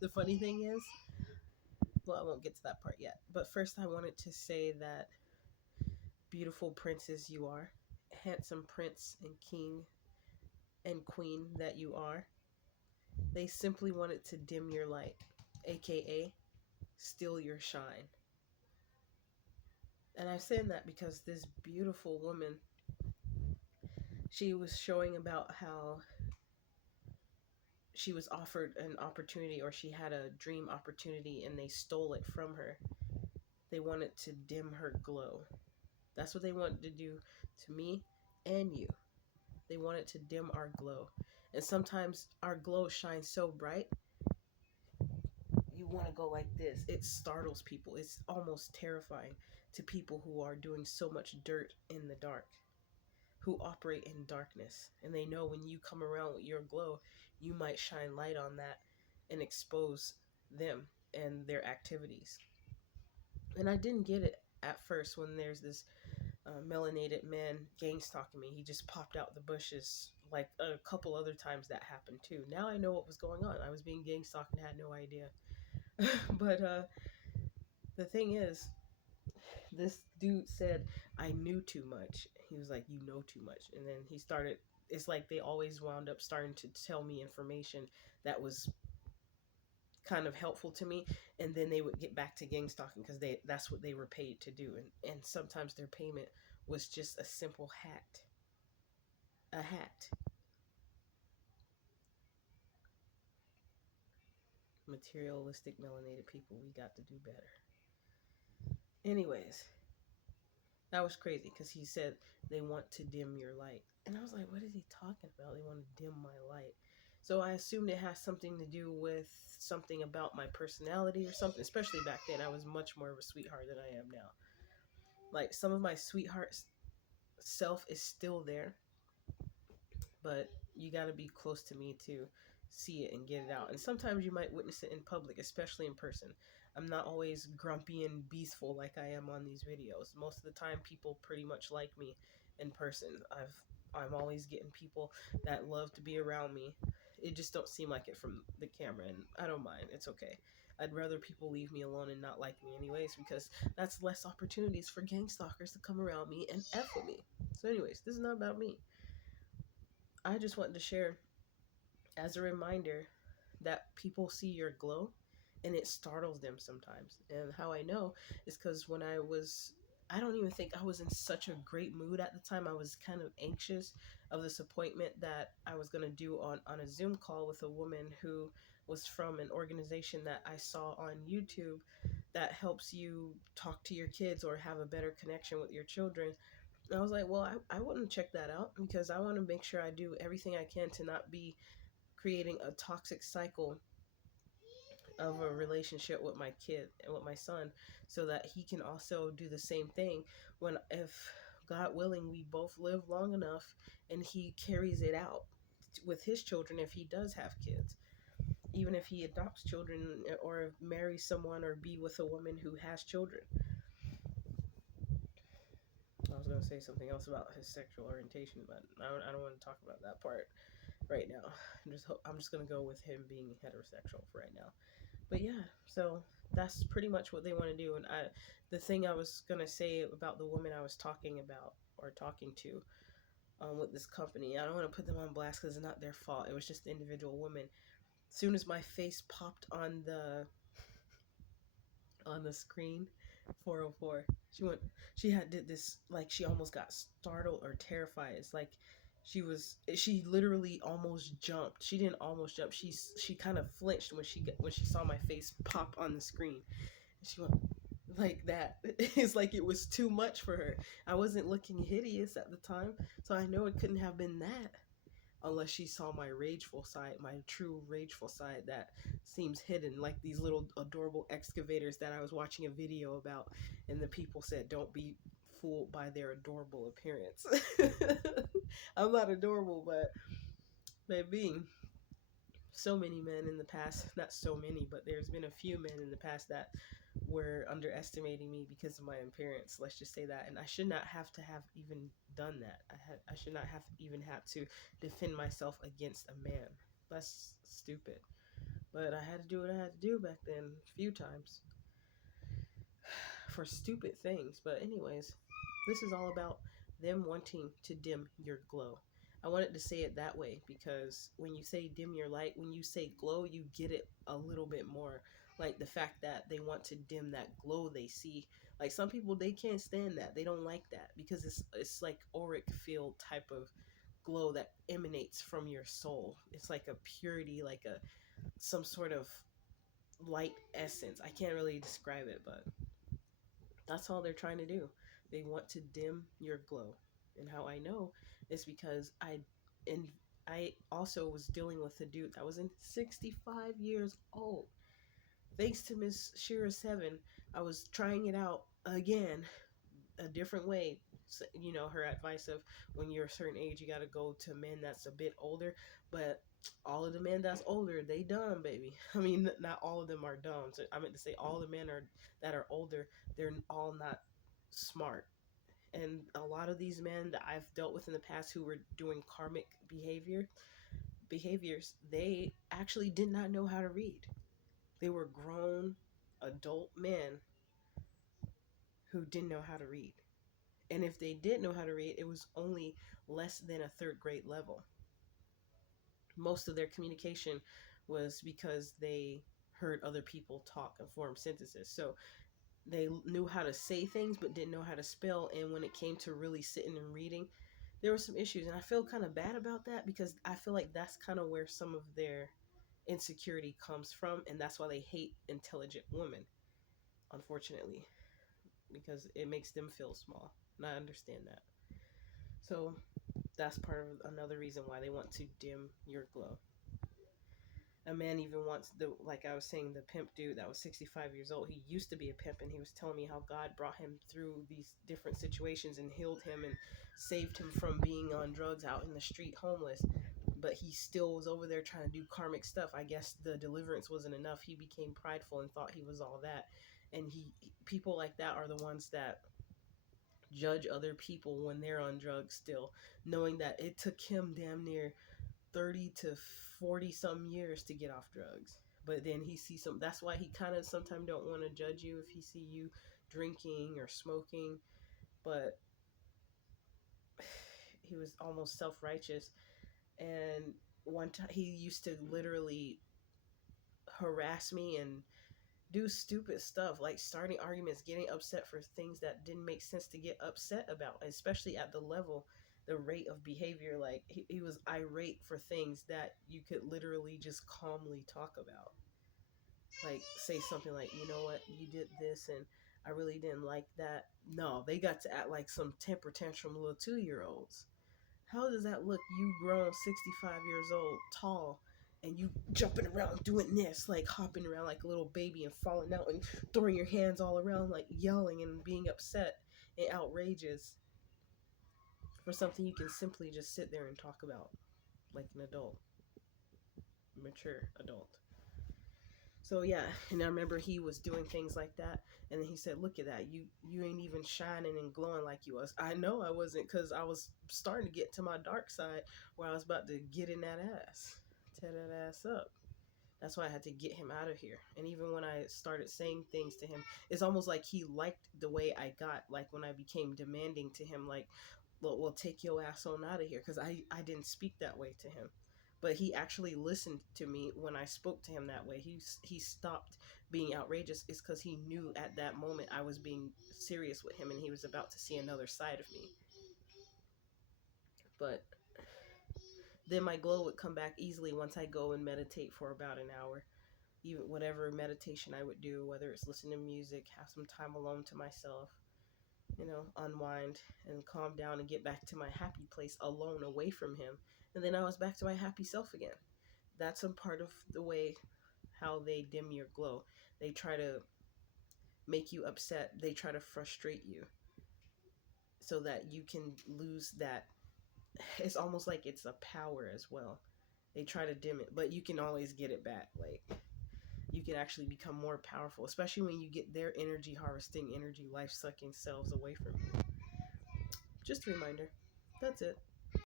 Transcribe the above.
The funny thing is, well, I won't get to that part yet. But first, I wanted to say that beautiful princess you are, handsome prince and king and queen that you are, they simply wanted to dim your light, aka steal your shine. And I'm saying that because this beautiful woman, she was showing about how she was offered an opportunity, or she had a dream opportunity and they stole it from her. They wanted to dim her glow. That's what they wanted to do to me and you. They wanted to dim our glow. And sometimes our glow shines so bright, you want to go like this. It startles people. It's almost terrifying to people who are doing so much dirt in the dark, who operate in darkness. And they know when you come around with your glow, you might shine light on that and expose them and their activities. And I didn't get it at first when there's this melanated man gang stalking me. He just popped out the bushes like a couple other times that happened too. Now I know what was going on. I was being gang stalked and had no idea. But the thing is, this dude said I knew too much. He was like, "You know too much," and then he started. It's like they always wound up starting to tell me information that was kind of helpful to me, and then they would get back to gang stalking because that's what they were paid to do, and sometimes their payment was just a simple hat, a hat. Materialistic melanated people, we got to do better. Anyways, that was crazy because he said they want to dim your light. And I was like, what is he talking about? They want to dim my light. So I assumed it has something to do with something about my personality or something, especially back then. I was much more of a sweetheart than I am now. Like, some of my sweetheart self is still there, but you got to be close to me to see it and get it out. And sometimes you might witness it in public, especially in person. I'm not always grumpy and beastful like I am on these videos. Most of the time, people pretty much like me in person. I'm always getting people that love to be around me. It just don't seem like it from the camera, and I don't mind. It's okay. I'd rather people leave me alone and not like me anyways, because that's less opportunities for gang stalkers to come around me and F with me. So anyways, this is not about me. I just wanted to share as a reminder that people see your glow and it startles them sometimes. And how I know is because I don't even think I was in such a great mood at the time. I was kind of anxious of this appointment that I was going to do on a Zoom call with a woman who was from an organization that I saw on YouTube that helps you talk to your kids or have a better connection with your children. And I was like, well, I wouldn't check that out because I want to make sure I do everything I can to not be creating a toxic cycle of a relationship with my kid and with my son, so that he can also do the same thing when, if God willing, we both live long enough and he carries it out with his children if he does have kids, even if he adopts children or marries someone or be with a woman who has children. I was going to say something else about his sexual orientation, but I don't want to talk about that part right now. I'm just going to go with him being heterosexual for right now. But yeah, so that's pretty much what they want to do. And the thing I was gonna say about the woman I was talking about or talking to, with this company, I don't want to put them on blast because it's not their fault. It was just the individual woman. As soon as my face popped on the screen, 404, she had did this, like, she almost got startled or terrified. It's like she literally almost jumped. She didn't almost jump. She kind of flinched when she saw my face pop on the screen. She went like that. It's like it was too much for her. I wasn't looking hideous at the time, so I know it couldn't have been that, unless she saw my rageful side, my true rageful side that seems hidden, like these little adorable excavators that I was watching a video about, and the people said, don't be fooled by their adorable appearance. I'm not adorable, but maybe so many men in the past, not so many, but there's been a few men in the past that were underestimating me because of my appearance, let's just say that. And I should not have to have even done that. I should not have even had to defend myself against a man. That's stupid. But I had to do what I had to do back then a few times for stupid things. But anyways, this is all about them wanting to dim your glow. I wanted to say it that way because when you say dim your light, when you say glow, you get it a little bit more. Like the fact that they want to dim that glow they see. Like some people, they can't stand that. They don't like that because it's like auric field type of glow that emanates from your soul. It's like a purity, like a some sort of light essence. I can't really describe it, but that's all they're trying to do. They want to dim your glow. And how I know is because and I also was dealing with a dude that was in 65 years old. Thanks to Miss Shira 7, I was trying it out again a different way. So, you know, her advice of when you're a certain age, you got to go to men that's a bit older. But all of the men that's older, they dumb, baby. I mean, not all of them are dumb. So I meant to say all the men are that are older, they're all not smart. And a lot of these men that I've dealt with in the past who were doing karmic behaviors, they actually did not know how to read. They were grown adult men who didn't know how to read. And if they did know how to read, it was only less than a third grade level. Most of their communication was because they heard other people talk and form sentences. So they knew how to say things but didn't know how to spell. And when it came to really sitting and reading, there were some issues. And I feel kind of bad about that because I feel like that's kind of where some of their insecurity comes from. And that's why they hate intelligent women, unfortunately, because it makes them feel small. And I understand that. So that's part of another reason why they want to dim your glow. A man even wants the, like I was saying, the pimp dude that was 65 years old. He used to be a pimp, and he was telling me how God brought him through these different situations and healed him and saved him from being on drugs out in the street homeless. But he still was over there trying to do karmic stuff. I guess the deliverance wasn't enough. He became prideful and thought he was all that. And people like that are the ones that judge other people when they're on drugs still, knowing that it took him damn near 30 to 40 some years to get off drugs. But then he sees some, that's why he kind of sometimes don't want to judge you if he see you drinking or smoking. But he was almost self-righteous. And one time he used to literally harass me and do stupid stuff like starting arguments, getting upset for things that didn't make sense to get upset about, especially at the rate of behavior. Like he was irate for things that you could literally just calmly talk about. Like say something like, you know what, you did this and I really didn't like that. No, they got to act like some temper tantrum little 2-year-olds. How does that look? You grown 65 years old, tall, and you jumping around doing this, like hopping around like a little baby and falling out and throwing your hands all around, like yelling and being upset and outrageous for something you can simply just sit there and talk about like an adult, mature adult. So yeah, and I remember he was doing things like that, and then he said, "Look at that, you ain't even shining and glowing like you was." I know I wasn't, because I was starting to get to my dark side where I was about to get in that ass, tear that ass up. That's why I had to get him out of here. And even when I started saying things to him, it's almost like he liked the way I got, like when I became demanding to him, like, well, take your ass on out of here, because I didn't speak that way to him. But he actually listened to me when I spoke to him that way. He stopped being outrageous. It's because he knew at that moment I was being serious with him and he was about to see another side of me. But then my glow would come back easily once I go and meditate for about an hour. Even whatever meditation I would do, whether it's listen to music, have some time alone to myself, you know, unwind and calm down and get back to my happy place alone, away from him. And then I was back to my happy self again. That's a part of the way how they dim your glow. They try to make you upset. They try to frustrate you so that you can lose that. It's almost like it's a power as well. They try to dim it, but you can always get it back. Like, you can actually become more powerful, especially when you get their energy harvesting, energy life sucking selves away from you. Just a reminder. That's it.